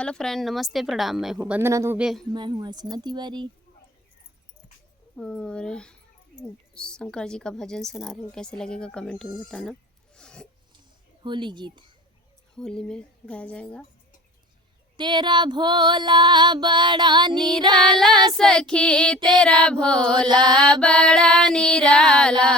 Hello friend, नमस्ते, प्रणाम। मैं हूँ वंदना दुबे। मैं हूँ अर्चना तिवारी। और शंकर जी का भजन सुना रही हूँ, कैसे लगेगा कमेंट में बताना। होली गीत होली में गाया जाएगा। तेरा भोला बड़ा निराला सखी, तेरा भोला बड़ा निराला,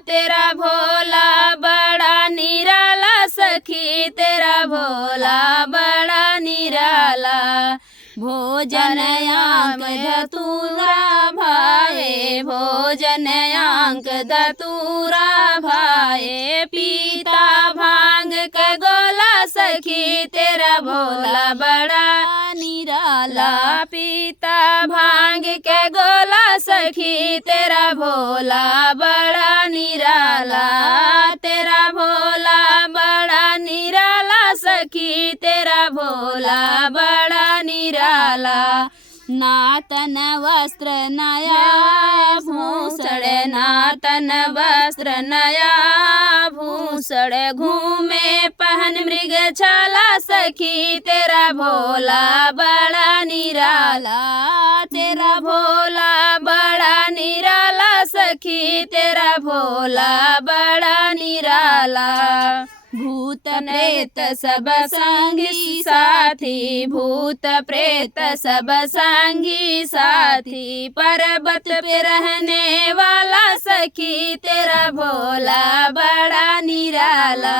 तेरा भोला बड़ा निराला सखी, तेरा भोला बड़ा निराला। भोजन आंक धतूरा भाए, भोजन आंक धतूरा भाए, पीता भांग का गोला सखी, तेरा भोला बड़ा निराला, पीता भांग के गोला सखी, तेरा भोला बड़ा निराला, तेरा भोला बड़ा निराला सखी, तेरा भोला बड़ा निराला। नातन वस्त्र नया भूषण, नातन वस्त्र नया भूषण, घूमे पहन मृग छाला सखी, तेरा भोला बड़ा निराला, तेरा भोला बड़ा निराला सखी, तेरा भोला बड़ा निराला। भूत प्रेत सब संगी साथी, भूत प्रेत सब संगी साथी, पर्वत पे रहने वाला सखी, तेरा भोला बड़ा निराला,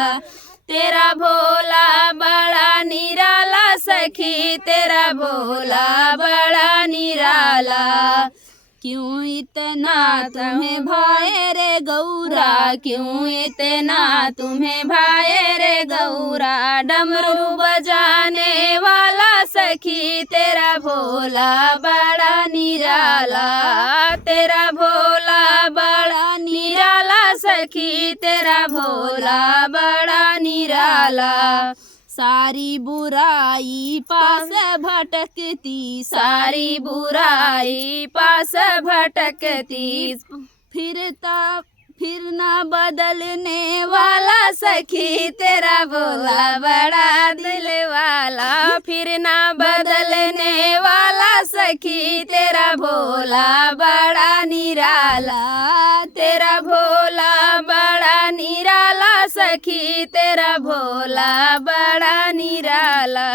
तेरा भोला बड़ा निराला सखी, तेरा भोला बड़ा निराला। क्यों इतना तुम्हें भाए रे गौरा, क्यों इतना तुम्हें भाए रे गौरा, डमरू बजाने वाला सखी, तेरा भोला बड़ा निराला, तेरा भोला बड़ा निराला सखी, तेरा भोला बड़ा निराला। सारी बुराई पास भटकती, सारी बुराई पास भटकती, फिर ना बदलने वाला सखी, तेरा भोला बड़ा दिल वाला, फिर ना बदलने वाला सखी, तेरा भोला बड़ा निराला, तेरा भोला बड़ा निराला सखी, तेरा भोला बड़ा निराला।